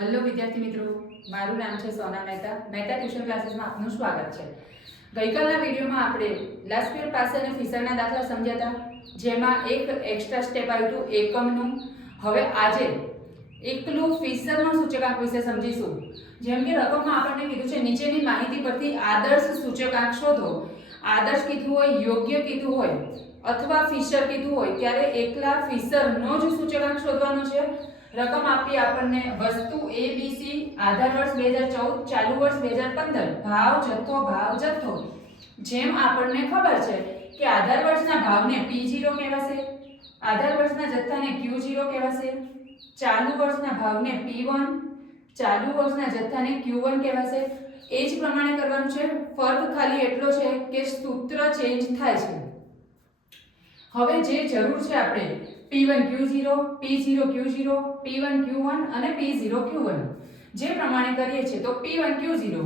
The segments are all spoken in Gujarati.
હેલો વિદ્યાર્થી મિત્રો, મારું નામ છે સોના મહેતા. મહેતા ટ્યુશન ક્લાસીસમાં આપનું સ્વાગત છે. ગઈકાલના વિડીયોમાં આપણે લાસ્ટ યર પાસ અને ફિશરના દાખલા સમજ્યા હતા, જેમાં એક એક્સ્ટ્રા સ્ટેપ આવ્યું હતું એકમનું. હવે આજે એકલું ફિશરનો સૂચકાંક વિશે સમજીશું. જેમ કે રકમમાં આપણને કીધું છે નીચેની માહિતી પરથી આદર્શ સૂચકાંક શોધો. આદર્શ કીધું હોય, યોગ્ય કીધું હોય અથવા ફિશર કીધું હોય ત્યારે એકલા ફિશરનો જ સૂચકાંક શોધવાનો છે. રકમ આપી આપણને વસ્તુ ABC, આધાર વર્ષ 2014, ચાલુ વર્ષ 2015, ભાવ જથ્થો. જેમ આપણને ખબર છે કે આધાર વર્ષના ભાવને P0 કહેવાશે, આધાર વર્ષના જથ્થાને Q0 કહેવાશે, ચાલુ વર્ષના ભાવને P1, ચાલુ વર્ષના જથ્થાને Q1 કહેવાશે. એ જ પ્રમાણે કરવાનું છે. ફરક ખાલી એટલો છે કે સૂત્ર ચેન્જ થાય છે. હવે જે જરૂર છે આપણે P1 Q0, P0 Q0, P1 Q1 અને P0 Q1 જે પ્રમાણે કરીએ છીએ તો P1 Q0,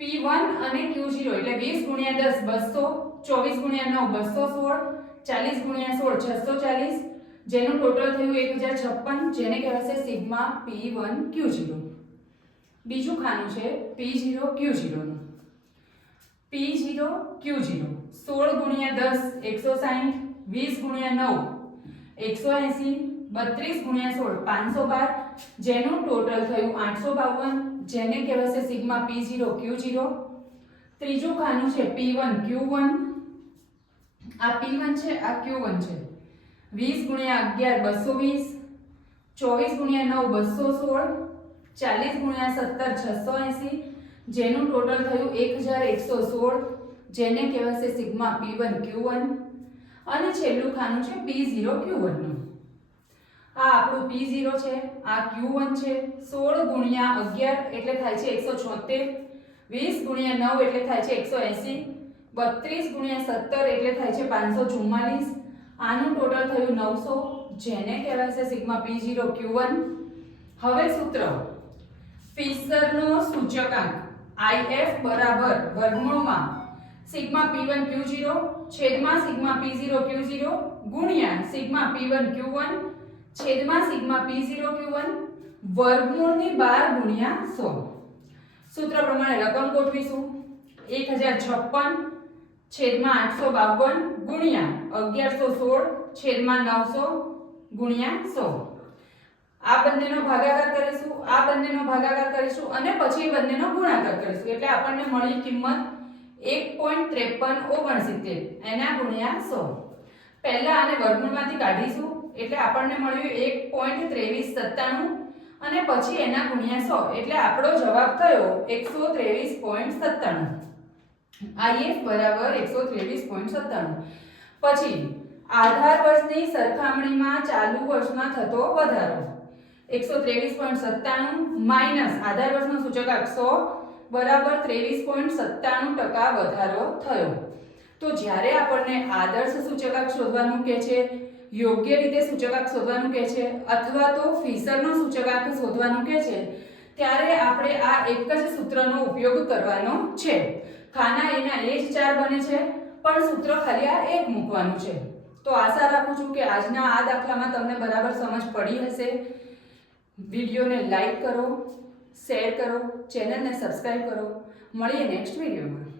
P1 અને Q0 એટલે 20 × 10 200, 24 × 9 216, 40 × 16 640, જેનું ટોટલ થયું 1056, જેને કહેવાશે સિગ્મા P1 Q0. બીજું ખાનું છે P0 Q0 નું. P0 Q0 16 × 10 160, 20 × 9 180, 32 × 16 512, જેનું ટોટલ થયું 852, જેને કહેવાશે સિગ્મા P0 Q0. ત્રીજું ખાનું છે P1 Q1. આ P1 છે, આ Q1 છે. 20 × 11 220, 24 × 9 216, 40 × 17 680, જેનું ટોટલ થયું 1116, જેને કહેવાશે સિગ્મા P1 Q1. અને છેલ્લું ખાનું છે P0 Q1 નું. આ આપણું P0 છે, આ Q1 છે. 16 × 11 એટલે થાય છે 176, 20 × 9 એટલે થાય છે 180, 32 × 17 એટલે થાય છે 544, આનું ટોટલ થયું 900, જેને કહેવાશે સિગ્મા P0 Q1. હવે સૂત્ર ફિશરનો સૂચકાંક IF બરાબર વર્ગમૂળમાં સિગ્મા P1 Q0 છેદમાં સિગ્મા P0 Q0 ગુણ્યા સિગ્મા P1 Q1 છેદમાં સિગ્મા P0 Q1 વર્ગમૂળની 12 ગુણ્યા 100. સૂત્ર પ્રમાણે રકમ ગોઠવીશું. 1056 છેદમાં 852 ગુણ્યા 1116 છેદમાં 900 ગુણ્યા 100. આ બંનેનો ભાગાકાર કરીશું, આ બંનેનો ભાગાકાર કરીશું અને પછી બંનેનો ગુણાકાર કરીશું. એટલે આપણને મળી કિંમત 1.5369 એના ગુણ્યા 100. પહેલા આને વર્ગમૂળમાંથી કાઢીશું એટલે આપણને મળ્યું 1.2397 અને પછી એના ગુણ્યા 100 એટલે આપણો જવાબ થયો 123.97. IF બરાબર 123.97. પછી આધાર વર્ષની સરખામણીમાં ચાલુ વર્ષમાં થતો વધારો 123.97 માઈનસ આધાર વર્ષનો સૂચકાંક 100 બરાબર 23.97% વધારો થયો. તો જ્યારે આપણને આદર્શ સૂચકાંક શોધવાનું કહે છે, યોગ્ય રીતે સૂચકાંક શોધવાનું કહે છે અથવા તો ફિશરનો સૂચકાંક શોધવાનું કહે છે ત્યારે આપણે આ એક જ સૂત્રનો ઉપયોગ કરવાનો છે. ખાના એના એ જ 4 બને છે પણ સૂત્ર ખાલી આ એક મૂકવાનું છે. તો આશા રાખું છું કે આજના આ દાખલામાં તમને બરાબર સમજ પડી હશે. વિડીયોને લાઈક કરો, શેર કરો, ચેનલને સબસ્ક્રાઇબ કરો. મળીએ નેક્સ્ટ વિડીયોમાં.